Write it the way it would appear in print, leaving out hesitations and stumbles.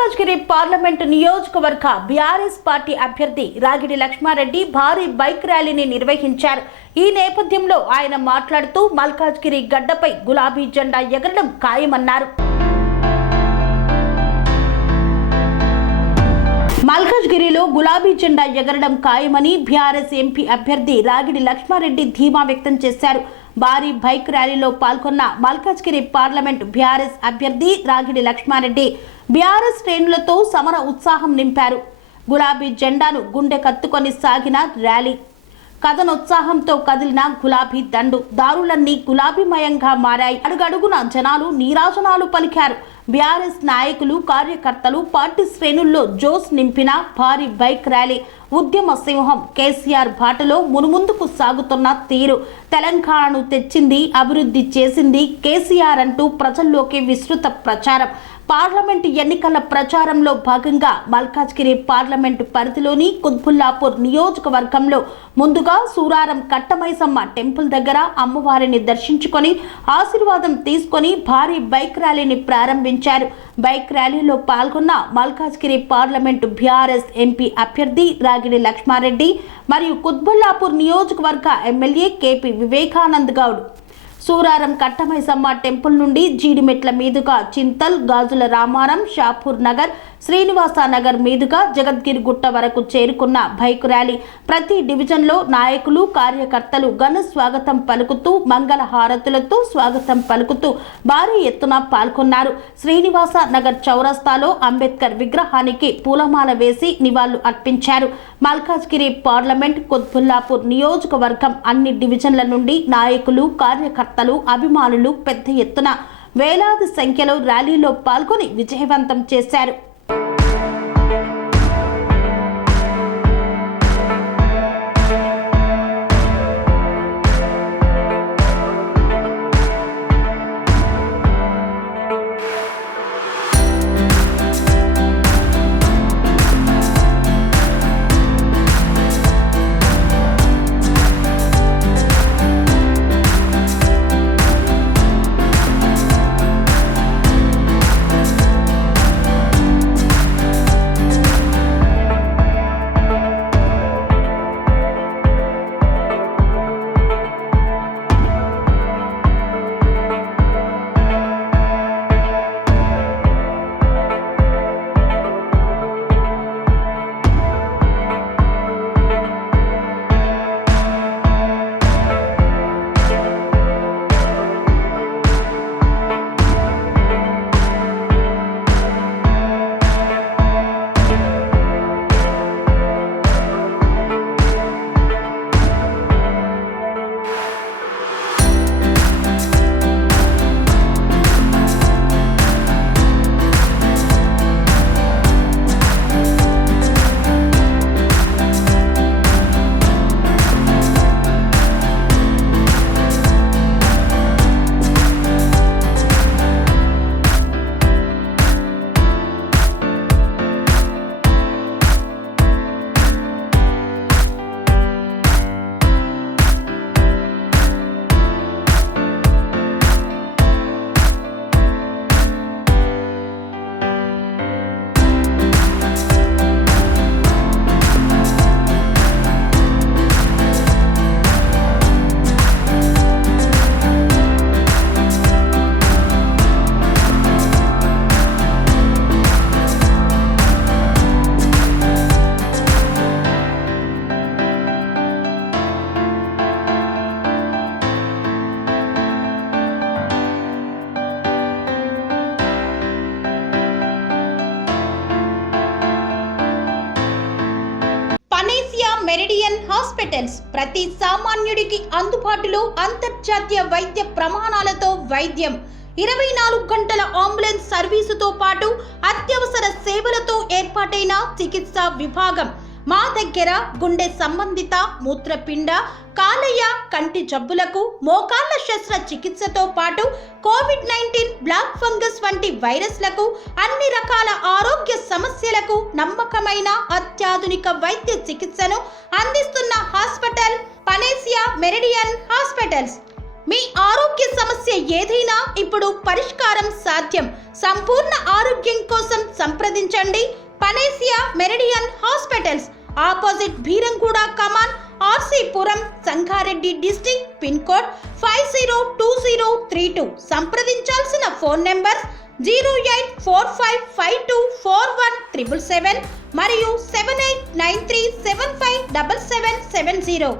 Malkajgiri parliament నియోజకవర్గ BRS party అభ్యర్థి రాగిడి లక్ష్మారెడ్డి భారీ బైక్ ర్యాలీని నిర్వహించారు. ఈ నేపథ్యంలో ఆయన మాట్లాడుతూ మల్కాజ్గిరి గడ్డపై గులాబీ జెండా ఎగరడం ఖాయమన్నారు. మల్కాజ్గిరిలో గులాబీ జెండా ఎగరడం ఖాయమని బీఆర్ఎస్ ఎంపీ అభ్యర్థి రాగిడి లక్ష్మారెడ్డి ధీమా వ్యక్తం చేశారు. భారీ బైక్ ర్యాలీలో పాల్గొన్న మల్కాజ్గిరి పార్లమెంట్ బీఆర్ఎస్ అభ్యర్థి రాగిడి లక్ష్మారెడ్డి బీఆర్ఎస్ శ్రేణులతో సమర ఉత్సాహం నింపారు. గులాబీ జెండాను గుండె కత్తుకొని సాగిన ర్యాలీ కథనోత్సాహంతో కదిలిన గులాబీ దండు దారులన్నీ గులాబీమయంగా మారాయి. అడుగడుగున జనాలు నీరాజనాలు పలికారు. బీఆర్ఎస్ నాయకులు కార్యకర్తలు పార్టీ శ్రేణుల్లో జోస్ నింపిన భారీ బైక్ ర్యాలీ ఉద్యమ సింహం కేసీఆర్ బాటలో మునుముందుకు సాగుతున్న తీరు తెలంగాణను తెచ్చింది, అభివృద్ధి చేసింది కేసీఆర్ అంటూ ప్రజల్లోకి విస్తృత ప్రచారం. పార్లమెంటు ఎన్నికల ప్రచారంలో భాగంగా మల్కాజ్గిరి పార్లమెంటు పరిధిలోని కుత్బుల్లాపూర్ నియోజకవర్గంలో ముందుగా సూరారం కట్టమైసమ్మ టెంపుల్ దగ్గర అమ్మవారిని దర్శించుకొని ఆశీర్వాదం తీసుకొని భారీ బైక్ ర్యాలీని ప్రారంభించారు. బైక్ ర్యాలీలో పాల్గొన్న మల్కాజ్గిరి పార్లమెంటు బీఆర్ఎస్ ఎంపీ అభ్యర్థి రాగిడి లక్ష్మారెడ్డి మరియు కుత్బుల్లాపూర్ నియోజకవర్గ MLA KP Vivekanand Goud Suraram Katta Maisamma temple నుండి జీడిమెట్ల మీదుగా చింతల్, గాజుల రామారం, షాపూర్ నగర్, శ్రీనివాస నగర్ మీదుగా జగద్గిరి గుట్ట వరకు చేరుకున్న బైక్ ర్యాలీ ప్రతి డివిజన్లో నాయకులు కార్యకర్తలు ఘన స్వాగతం పలుకుతూ మంగళ హారతులతో స్వాగతం పలుకుతూ భారీ ఎత్తున పాల్గొన్నారు. శ్రీనివాస నగర్ చౌరస్తాలో అంబేద్కర్ విగ్రహానికి పూలమాల వేసి నివాళులు అర్పించారు. మల్కాజ్గిరి పార్లమెంట్ కుత్బుల్లాపూర్ నియోజకవర్గం అన్ని డివిజన్ల నుండి నాయకులు కార్యకర్తలు అభిమానులు పెద్ద ఎత్తున వేలాది సంఖ్యలో ర్యాలీలో పాల్గొని విజయవంతం చేశారు. మెరిడియన్ హాస్పిటల్స్ ప్రతి సామాన్యుడికి అందుబాటులో అంతర్జాతీయ వైద్య ప్రమాణాలతో వైద్యం 24 గంటల అంబులెన్స్ సర్వీసుతో పాటు అత్యవసర సేవలతో ఏర్పాటైన చికిత్సా విభాగం మా దగ్గర గుండె సంబంధిత మూత్రపిండ కాలేయ కంటి జబ్బులకు మోకాళ్ల శస్త్ర చికిత్సతో పాటు కోవిడ్-19 బ్లాక్ ఫంగస్ వంటి వైరస్లకు అన్ని రకాల ఆరోగ్య సమస్యలకు నమ్మకమైన అత్యాధునిక వైద్య చికిత్సను అందిస్తున్న హాస్పిటల్ పనేసియా మెరిడియన్ హాస్పిటల్స్. మీ ఆరోగ్య సమస్య ఏదైనా ఇప్పుడు పరిష్కారం సాధ్యం. సంపూర్ణ ఆరోగ్యం కోసం సంప్రదించండి Panacea Meridian hospitals, opposite Bheeramguda Kaman, RC Puram, Sangareddy district, pin code 502032. సంప్రదించాల్సిన ఫోన్ నెంబర్ 0845524177 మరియు 7893757770.